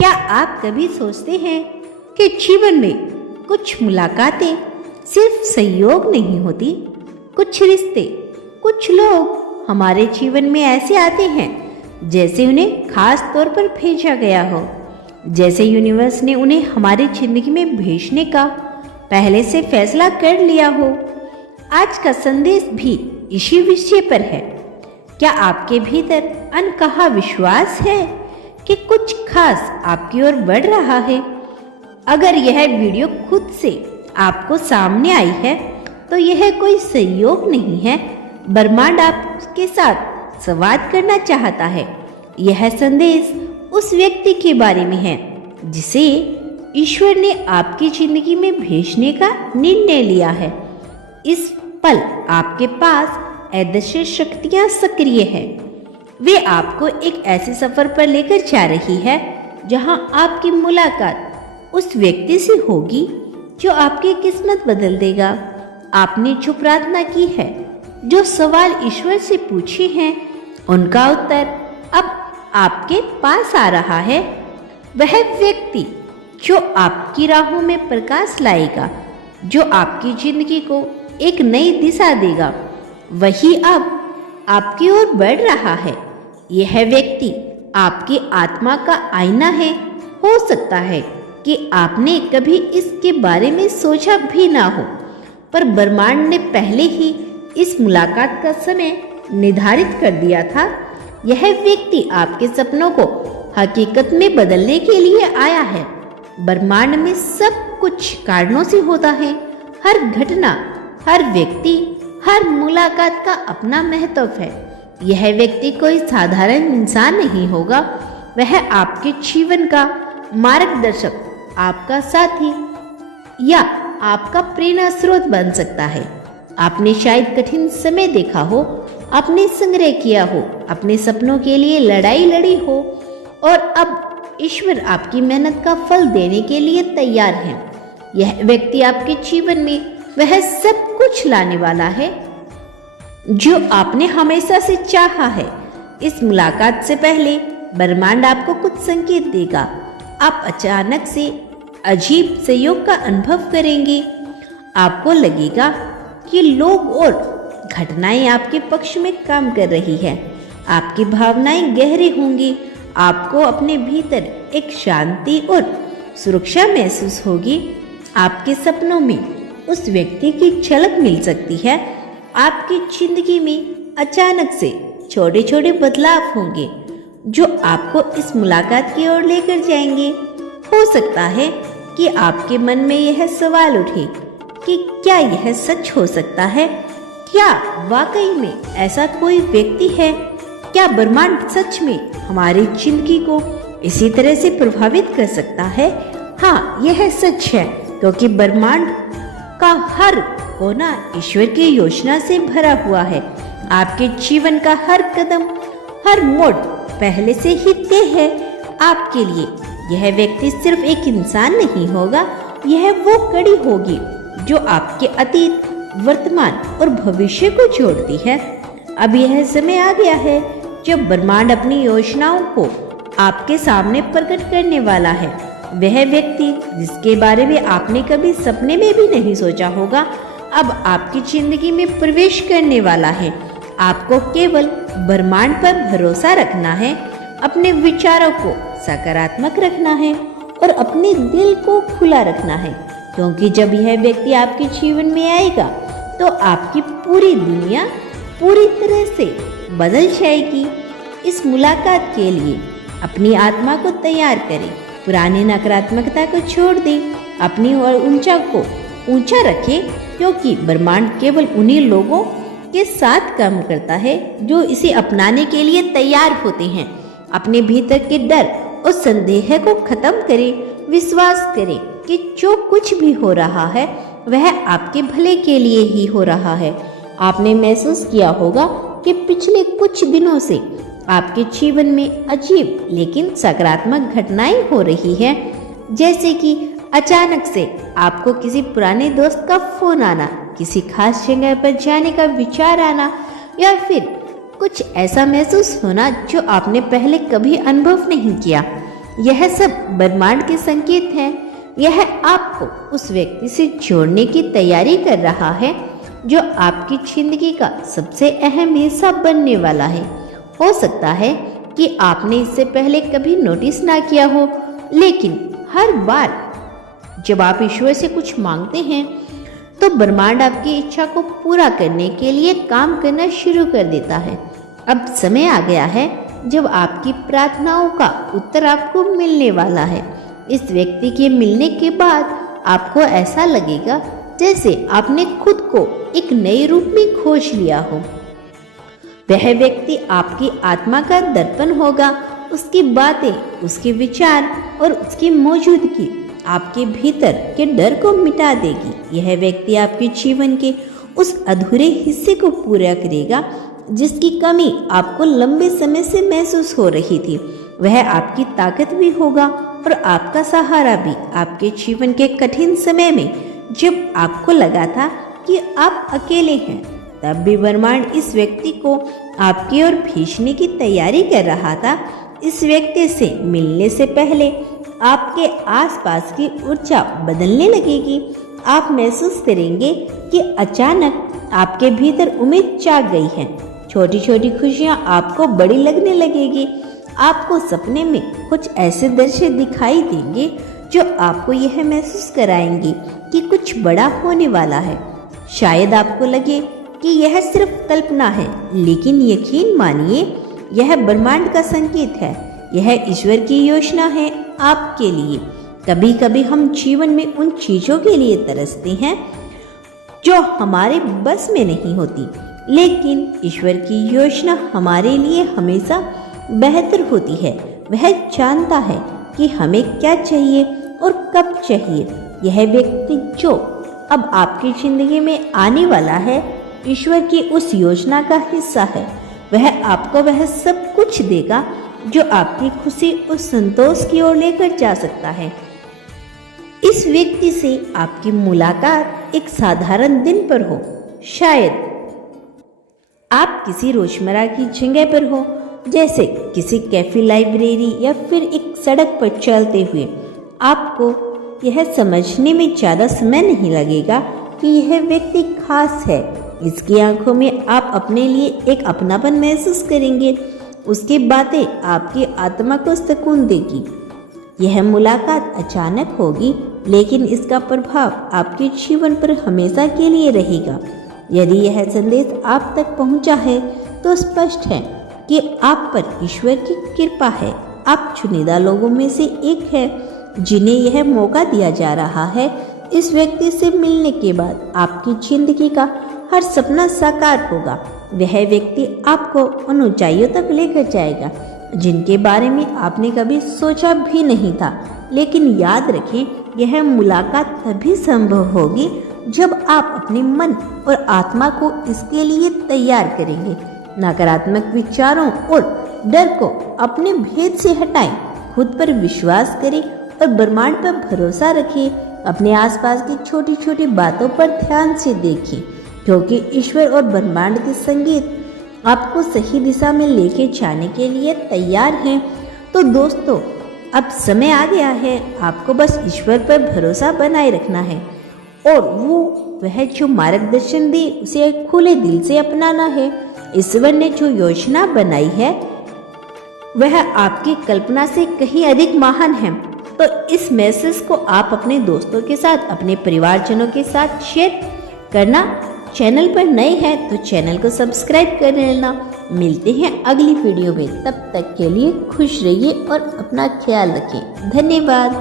क्या आप कभी सोचते हैं कि जीवन में कुछ मुलाकातें सिर्फ संयोग नहीं होती? कुछ रिश्ते, कुछ लोग हमारे जीवन में ऐसे आते हैं जैसे उन्हें खास तौर पर भेजा गया हो, जैसे यूनिवर्स ने उन्हें हमारी जिंदगी में भेजने का पहले से फैसला कर लिया हो। आज का संदेश भी इसी विषय पर है। क्या आपके भीतर अनकहा विश्वास है कि कुछ खास आपकी ओर बढ़ रहा है? अगर यह वीडियो खुद से आपको सामने आई है तो यह कोई संयोग नहीं है, ब्रह्मांड आपके साथ संवाद करना चाहता है। यह संदेश उस व्यक्ति के बारे में है जिसे ईश्वर ने आपकी जिंदगी में भेजने का निर्णय लिया है। इस पल आपके पास अदृश्य शक्तियां सक्रिय है। वे आपको एक ऐसे सफर पर लेकर जा रही है जहां आपकी मुलाकात उस व्यक्ति से होगी जो आपकी किस्मत बदल देगा। आपने जो प्रार्थना की है, जो सवाल ईश्वर से पूछे हैं, उनका उत्तर अब आपके पास आ रहा है। वह व्यक्ति जो आपकी राहों में प्रकाश लाएगा, जो आपकी जिंदगी को एक नई दिशा देगा, वही अब आपकी ओर बढ़ रहा है। यह व्यक्ति आपकी आत्मा का आईना है। हो सकता है कि आपने कभी इसके बारे में सोचा भी ना हो, पर ब्रह्मांड ने पहले ही इस मुलाकात का समय निर्धारित कर दिया था। यह व्यक्ति आपके सपनों को हकीकत में बदलने के लिए आया है। ब्रह्मांड में सब कुछ कारणों से होता है। हर घटना, हर व्यक्ति, हर मुलाकात का अपना महत्व है। यह व्यक्ति कोई साधारण इंसान नहीं होगा। वह आपके जीवन का मार्गदर्शक, आपका साथी या आपका प्रेरणा स्रोत बन सकता है। आपने शायद कठिन समय देखा हो, आपने संग्रह किया हो, अपने सपनों के लिए लड़ाई लड़ी हो और अब ईश्वर आपकी मेहनत का फल देने के लिए तैयार है। यह व्यक्ति आपके जीवन में वह सब कुछ लाने वाला है जो आपने हमेशा से चाहा है। इस मुलाकात से पहले ब्रह्मांड आपको कुछ संकेत देगा। आप अचानक से अजीब संयोग का अनुभव करेंगे। आपको लगेगा कि लोग और घटनाएं आपके पक्ष में काम कर रही है। आपकी भावनाएं गहरे होंगी। आपको अपने भीतर एक शांति और सुरक्षा महसूस होगी। आपके सपनों में उस व्यक्ति की झलक मिल सकती है। आपकी जिंदगी में अचानक से छोटे छोटे बदलाव होंगे जो आपको इस मुलाकात की ओर लेकर जाएंगे। हो सकता है कि आपके मन में यह सवाल उठे कि क्या यह सच हो सकता है? क्या वाकई में ऐसा कोई व्यक्ति है? क्या ब्रह्मांड सच में हमारी जिंदगी को इसी तरह से प्रभावित कर सकता है? हाँ, यह सच है, क्योंकि ब्रह्मांड का हर कोना ईश्वर की योजना से भरा हुआ है। आपके जीवन का हर कदम, हर मोड़ पहले से ही तय है आपके लिए। यह व्यक्ति सिर्फ एक इंसान नहीं होगा, यह वो कड़ी होगी जो आपके अतीत, वर्तमान और भविष्य को जोड़ती है। अब यह समय आ गया है जब ब्रह्मांड अपनी योजनाओं को आपके सामने प्रकट करने वाला है। वह व्यक्ति जिसके बारे में आपने कभी सपने में भी नहीं सोचा होगा, अब आपकी जिंदगी में प्रवेश करने वाला है। आपको केवल ब्रह्मांड पर भरोसा रखना है, अपने विचारों को सकारात्मक रखना है और अपने दिल को खुला रखना है, क्योंकि जब यह व्यक्ति आपके जीवन में आएगा तो आपकी पूरी दुनिया पूरी तरह से बदल जाएगी। इस मुलाकात के लिए अपनी आत्मा को तैयार करें, पुरानी नकारात्मकता को छोड़ दें, अपनी और ऊंचा को ऊंचा रखें, क्योंकि ब्रह्मांड केवल उन्हीं लोगों के साथ काम करता है जो इसे अपनाने के लिए तैयार होते हैं। अपने भीतर के डर और संदेह को खत्म करें। विश्वास करें कि जो कुछ भी हो रहा है वह आपके भले के लिए ही हो रहा है। आपने महसूस किया होगा कि पिछले कुछ दिनों से आपके जीवन में अजीब लेकिन सकारात्मक घटनाएं हो रही हैं, जैसे कि अचानक से आपको किसी पुराने दोस्त का फोन आना, किसी खास जगह पर जाने का विचार आना, या फिर कुछ ऐसा महसूस होना जो आपने पहले कभी अनुभव नहीं किया। यह सब ब्रह्मांड के संकेत हैं। यह आपको उस व्यक्ति से जोड़ने की तैयारी कर रहा है जो आपकी जिंदगी का सबसे अहम हिस्सा बनने वाला है। हो सकता है कि आपने इससे पहले कभी नोटिस ना किया हो, लेकिन हर बार जब आप ईश्वर से कुछ मांगते हैं तो ब्रह्मांड आपकी इच्छा को पूरा करने के लिए काम करना शुरू कर देता है। अब समय आ गया है जब आपकी प्रार्थनाओं का उत्तर आपको मिलने वाला है। इस व्यक्ति के मिलने के बाद आपको ऐसा लगेगा जैसे आपने खुद को एक नए रूप में खोज लिया हो। वह व्यक्ति आपकी आत्मा का दर्पण होगा। उसकी बातें, उसके विचार और उसकी मौजूदगी आपके भीतर के डर को मिटा देगी। यह व्यक्ति आपके जीवन के उस अधूरे हिस्से को पूरा करेगा जिसकी कमी आपको लंबे समय से महसूस हो रही थी। वह आपकी ताकत भी होगा और आपका सहारा भी। आपके जीवन के कठिन समय में जब आपको लगा था कि आप अकेले हैं, तब भी ब्रह्मांड इस व्यक्ति को आपकी ओर भेजने की तैयारी कर रहा था। इस व्यक्ति से मिलने से पहले आपके आसपास की ऊर्जा बदलने लगेगी। आप महसूस करेंगे कि अचानक आपके भीतर उम्मीद जाग गई है। छोटी छोटी खुशियां आपको बड़ी लगने लगेगी। आपको सपने में कुछ ऐसे दृश्य दिखाई देंगे जो आपको यह महसूस कराएंगे कि कुछ बड़ा होने वाला है। शायद आपको लगे कि यह सिर्फ कल्पना है, लेकिन यकीन मानिए यह ब्रह्मांड का संकेत है। यह ईश्वर की योजना है आपके लिए। कभी कभी हम जीवन में उन चीजों के लिए तरसते हैं जो हमारे बस में नहीं होती, लेकिन ईश्वर की योजना हमारे लिए हमेशा बेहतर होती है। वह जानता है कि हमें क्या चाहिए और कब चाहिए। यह व्यक्ति जो अब आपकी जिंदगी में आने वाला है, ईश्वर की उस योजना का हिस्सा है। वह आपको वह सब कुछ देगा जो आपकी खुशी और संतोष की ओर लेकर जा सकता है। इस व्यक्ति से आपकी मुलाकात एक साधारण दिन पर हो। शायद आप किसी रोजमर्रा की जगह पर हो, जैसे किसी कैफे, लाइब्रेरी या फिर एक सड़क पर चलते हुए। आपको यह समझने में ज़्यादा समय नहीं लगेगा कि यह व्यक्ति खास है। इसकी आंखों में आप अपने लिए एक अपनापन महसूस करेंगे। उसकी बातें आपकी आत्मा को सुकून देगी। यह मुलाकात अचानक होगी, लेकिन इसका प्रभाव आपके जीवन पर हमेशा के लिए रहेगा। यदि यह संदेश आप तक पहुंचा है तो स्पष्ट है कि आप पर ईश्वर की कृपा है। आप चुनिंदा लोगों में से एक हैं जिन्हें यह मौका दिया जा रहा है। इस व्यक्ति से मिलने के बाद आपकी जिंदगी का हर सपना साकार होगा। वह व्यक्ति आपको उन ऊंचाइयों तक लेकर जाएगा जिनके बारे में आपने कभी सोचा भी नहीं था। लेकिन याद रखें, यह मुलाकात तभी संभव होगी जब आप अपने मन और आत्मा को इसके लिए तैयार करेंगे। नकारात्मक विचारों और डर को अपने भेद से हटाएं, खुद पर विश्वास करें और ब्रह्मांड पर भरोसा रखें। अपने आसपास की छोटी छोटी बातों पर ध्यान से देखें, क्योंकि ईश्वर और ब्रह्मांड के संगीत आपको सही दिशा में लेके जाने के लिए तैयार हैं। तो दोस्तों, अब समय आ गया है, आपको बस ईश्वर पर भरोसा बनाए रखना है और वह जो मार्गदर्शन दे उसे खुले दिल से अपनाना है। ईश्वर ने जो योजना बनाई है वह आपकी कल्पना से कहीं अधिक महान है। तो इस मैसेज को आप अपने दोस्तों के साथ, अपने परिवारजनों के साथ शेयर करना। चैनल पर नए हैं तो चैनल को सब्सक्राइब कर लेना। मिलते हैं अगली वीडियो में, तब तक के लिए खुश रहिए और अपना ख्याल रखें। धन्यवाद।